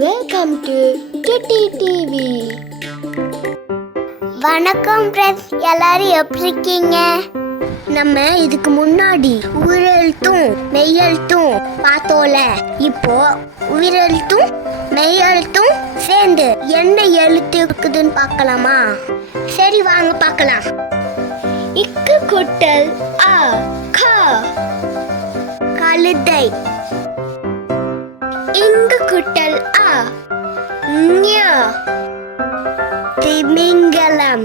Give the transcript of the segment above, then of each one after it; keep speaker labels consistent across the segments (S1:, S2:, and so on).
S1: Welcome to Chutti TV
S2: வணக்கம் friends எல்லாரும் எப்படி இருக்கீங்க?
S1: நம்ம இதுக்கு முன்னாடி உயிரெழுத்தும் மெய்யெழுத்தும் பார்த்தோல இப்போ உயிரெழுத்தும் மெய்யெழுத்தும் சேர்ந்து என்ன எழுத்து இருக்குதுன்னு பார்க்கலாமா? சரி வாங்க பார்க்கலாம். இக்கு குட்டல் ஆ கா. கழுதை. இங்கு குட்டல் திமிங்கலம்.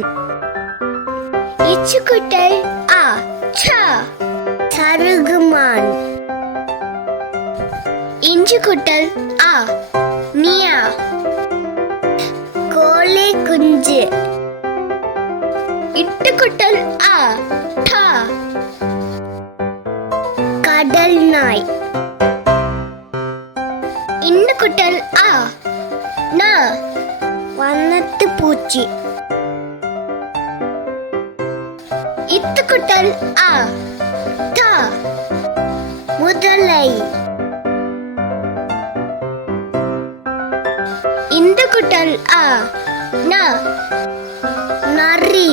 S1: இச்சுக்குட்டை ஆ ச. சருகுமான். இஞ்சுக்குட்டல் ஆ நியா கோழி குஞ்சு இட்டுக்குட்டல் ஆ டா. கடல் நாய் இன்னுக்குட்டல் ஆ நா. வண்ணத்து பூச்சி. இத்துக்குட்டல் ஆ தா முதலை. இந்த குட்டல் ஆ நா நரி.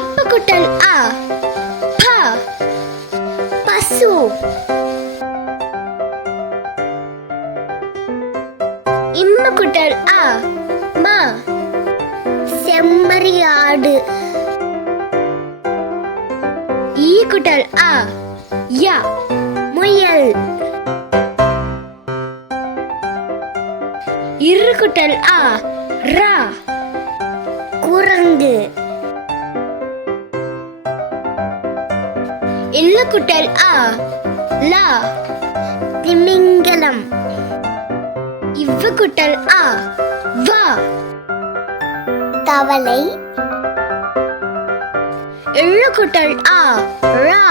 S1: இப்ப குட்டல் ஆ பா பசு. இம்ம குட்டல் ஆ மா. செம்மறி ஆடு. ஈ குட்டல் ஆ. யா முயல். இரு குட்டல் ஆ. ரா. குரங்கு. இல்ல குட்டல் ஆ. லா. திமிங்கலம். இவ்வு குட்டல் ஆ வா.
S2: தவளை.
S1: எள்ளு குட்டல் ஆ ரா.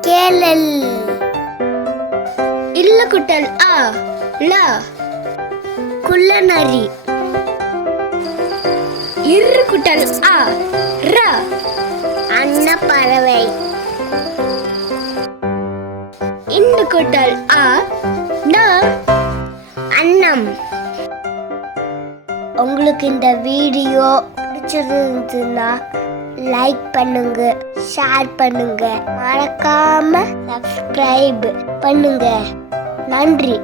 S2: கேளல்.
S1: இல்ல குட்டல் ஆ லா. குள்ளநரி. இரு குட்டல் ஆ ரா.
S2: அன்னப்பறவை.
S1: இந்த குட்டல் ஆ
S2: உங்களுக்கு இந்த வீடியோ பிடிச்சிருந்ததுன்னா லைக் பண்ணுங்க ஷேர் பண்ணுங்க. மறக்காம சப்ஸ்கிரைப் பண்ணுங்க. நன்றி.